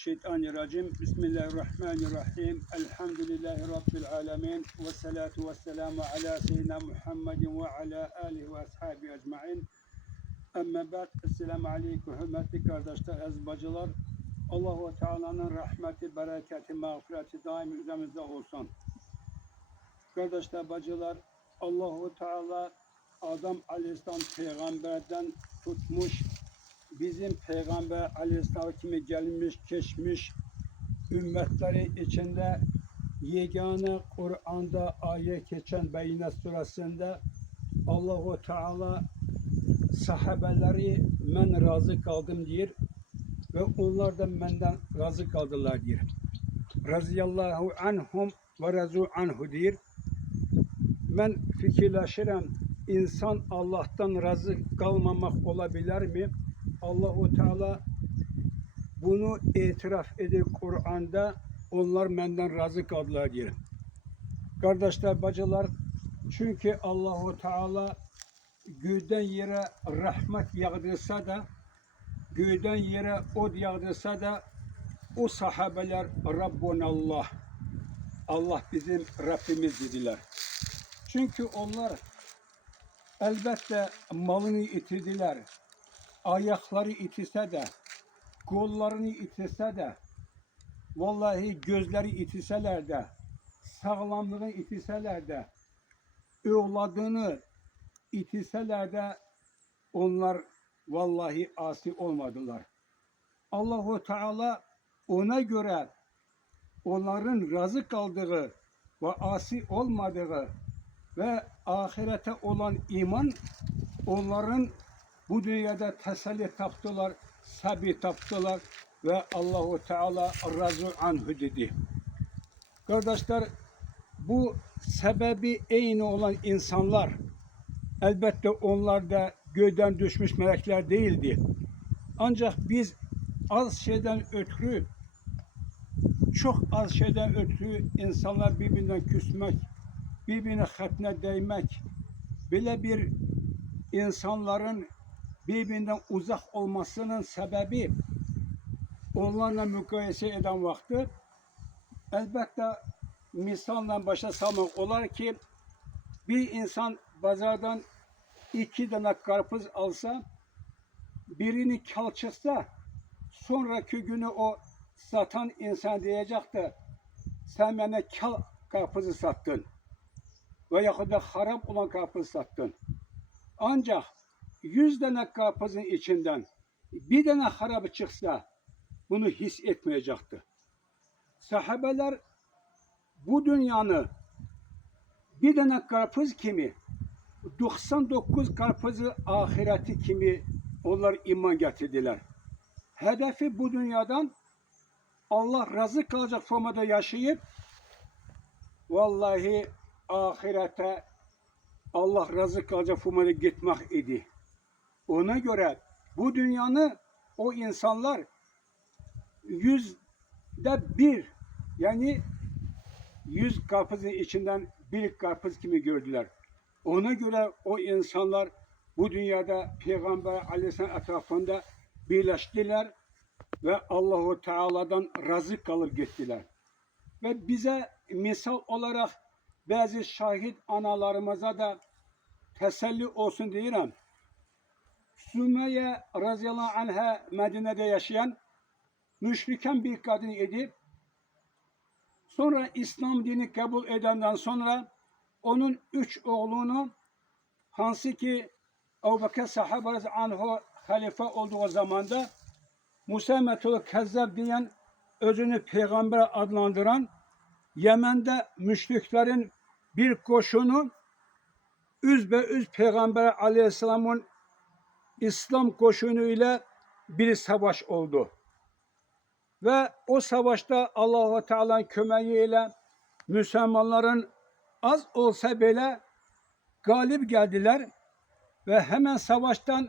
Mineşşeytanirracim. Bismillahirrahmanirrahim. Elhamdülillahi Rabbil alemin. Ve salatu ve selamu ala seyyidina Muhammedin ve ala alihi ve ashabi ecmain. Emme ba'd. Esselamu aleyküm hürmetli kardeşler, aziz bacılar. Allahu Teala'nın rahmeti, bereketi, mağfireti daim üzerimizde olsun. Kardeşler, bacılar, Allahu Teala Adam Aleyhisselam peygamberden tutmuş, bizim Peygamber Aleyhisselam kimi gelmiş, geçmiş ümmetleri içinde yegane Kur'an'da ayet geçen Beyyine suresinde Allahu Teala sahabeleri ben razı kaldım diyor ve onlar da benden razı kaldılar diyor. Raziyallahu anhum ve razu anhu diyor. Ben fikirleşirem, insan Allah'tan razı kalmamak olabilir mi? Allahu Teala bunu itiraf edip Kur'an'da onlar benden razı kaldılar diyor. Kardeşler, bacılar, çünkü Allahu Teala göğden yere rahmet yağdırsa da, göğden yere od yağdırsa da o sahabeler Rabbunallah, Allah bizim Rabbimiz dediler. Çünkü onlar elbette malını itirdiler, ayakları itirse de, kollarını itirse de, vallahi gözleri itirseler de, sağlamlığını itirseler de, evladını itirseler de onlar vallahi asi olmadılar. Allahu Teala ona göre onların razı kaldığı ve asi olmadığı ve ahirete olan iman onların bu dünyada teselli taptılar, sabir taptılar ve Allahu Teala razı anhu dedi. Kardeşler, bu sebebi aynı olan insanlar, elbette onlar da göğden düşmüş melekler değildi. Ancak biz az şeyden ötürü, çok az şeyden ötürü insanlar birbirinden küsmek, birbirine hatne değmek, böyle bir insanların birbirinden uzak olmasının sebebi onlarla mukayese eden vakti elbette misalden başa salmak olar ki bir insan pazardan 2 tane karpuz alsa, birini kalçıksa, sonraki günü o satan insan diyecek de sen bana kal karpuzu sattın veya da harap olan karpuz sattın. Ancak 100 tane karpuzun içinden bir tane harabı çıksa bunu his etmeyecekti. Sahabeler bu dünyanın bir tane karpuz kimi, 99 karpuzu ahireti kimi onlar iman getirdiler. Hedefi bu dünyadan Allah razı kalacak formada yaşayıp vallahi ahirete Allah razı kalacak formada gitmek idi. Ona göre bu dünyanı o insanlar 100'de 1, yani 100 karpuzun içinden bir karpuz kimi gördüler. Ona göre o insanlar bu dünyada Peygamber Aleyhisselam etrafında birleştiler ve Allahu Teala'dan razı kalıp gittiler. Ve bize misal olarak bazı şahit analarımıza da teselli olsun diyorum. Sümeyye radıyallahu anha Medine'de yaşayan müşriken bir kadın edip sonra İslam dini kabul edenden sonra onun 3 oğlunu, hansı ki Ebu Bekir sahabe anhu halife olduğu zamanda Musaymetul Kezzab diyen, özünü peygamber adlandıran Yemen'de müşriklerin bir koşunu üzbeüz Peygamber Aleyhisselam'ın İslam koşunu ile bir savaş oldu. Ve o savaşta Allah-u Teala'nın kömeğiyle Müslümanların az olsa bile galip geldiler ve hemen savaştan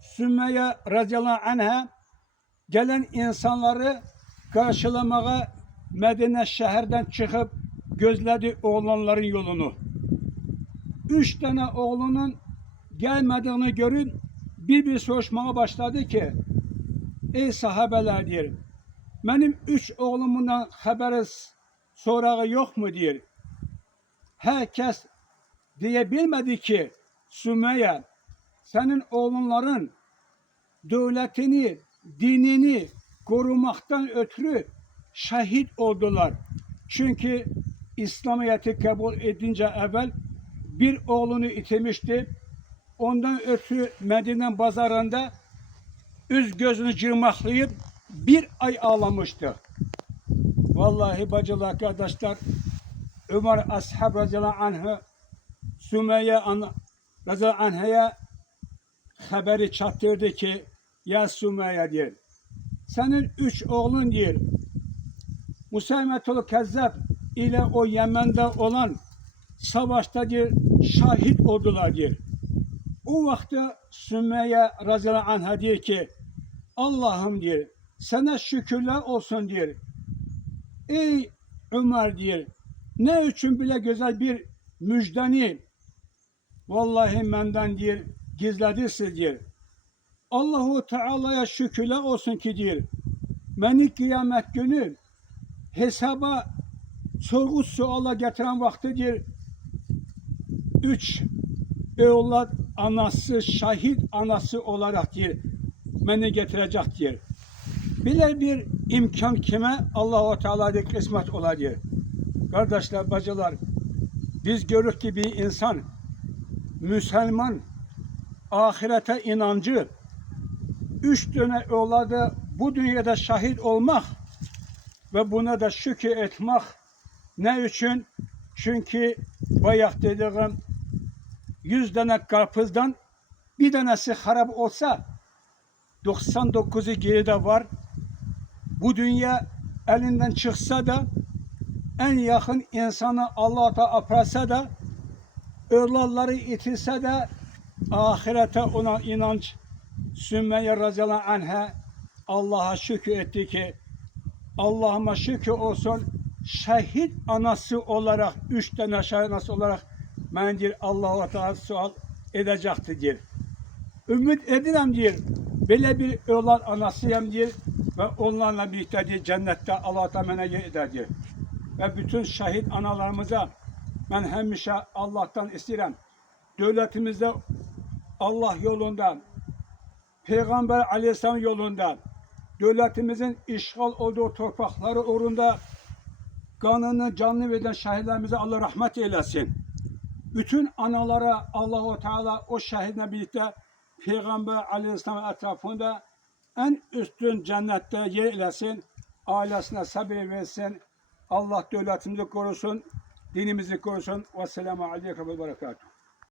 Sümeyye radıyallahu anha gelen insanları karşılamaya Medine şehirden çıkıp gözledi oğlanların yolunu. 3 tane oğlunun gelmediğini görün bir soruşmaya başladı ki ey sahabeler diyor, benim 3 oğlumundan haberi sorağı yok mu diyor. Herkes diyebilmedi ki Sümeyye, senin oğulların devletini, dinini korumaktan ötürü şehit oldular. Çünkü İslamiyet'i kabul edince evvel bir oğlunu itirmişti. Ondan ötürü Medine pazarında üz gözünü cırmaklayıp bir ay ağlamıştı. Vallahi bacılar, kardeşler, Ömer Ashab radıyallahu anh'ı Sümeyye radıyallahu anh'a haberi çattırdı ki, ya Sümeyye diyor, senin 3 oğlun diyor, Musaymetul Kezzab ile o Yemen'de olan savaşta diyor, şahit oldular diyor. O vakti Sümeyye radıyallahu anh'a diyor ki, Allah'ım diyor, sana şükürler olsun diyor. Ey Ömer diyor, ne için bile güzel bir müjdeni vallahi benden diyor gizlediyse diyor. Allahu Teala'ya şükürler olsun ki diyor, beni kıyamet günü hesaba sorgu suala getiren vakti diyor, 3 evlat anası, şahit anası olarak diyor, beni getirecek diyor. Bile bir imkan kime? Allah-u Teala'da kısmet ola diyor. Kardeşler, bacılar, biz görürük ki bir insan, Müslüman, ahirete inancı, 3 tane evladı bu dünyada şahit olmak ve buna da şükür etmek. Ne için? Çünkü bayağı dediğim 100 tane karpuzdan bir tanesi harap olsa 99'u geride var. Bu dünya elinden çıksa da en yakın insanı Allah'a aprasa da evlatları itilse de ahirete ona inanç. Sümeyye radıyallahu anh'a Allah'a şükür etti ki Allah'ıma şükür olsun, şehit anası olarak 3 tane şehit anası olarak ben diyor Allah'a Teala sual edecekti diyor. Ümit ederim diyor. Böyle bir evlat anasıyım diyor ve onlarla birlikte diyor cennette Allah Teala bana eder diyor. Ve bütün şehit analarımıza ben hemşe Allah'tan isterim. Devletimizde Allah yolunda, Peygamber Aleyhisselam yolunda, devletimizin işgal olduğu toprakları uğrunda kanını canlı veren şehitlerimize Allah rahmet eylesin. Bütün analara Allah-u Teala o şehidle birlikte Peygamber Aleyhisselam etrafında en üstün cennette yer eylesin. Ailesine sabır versin. Allah devletimizi korusun, dinimizi korusun. Vesselamu aleykum ve berekatuhu.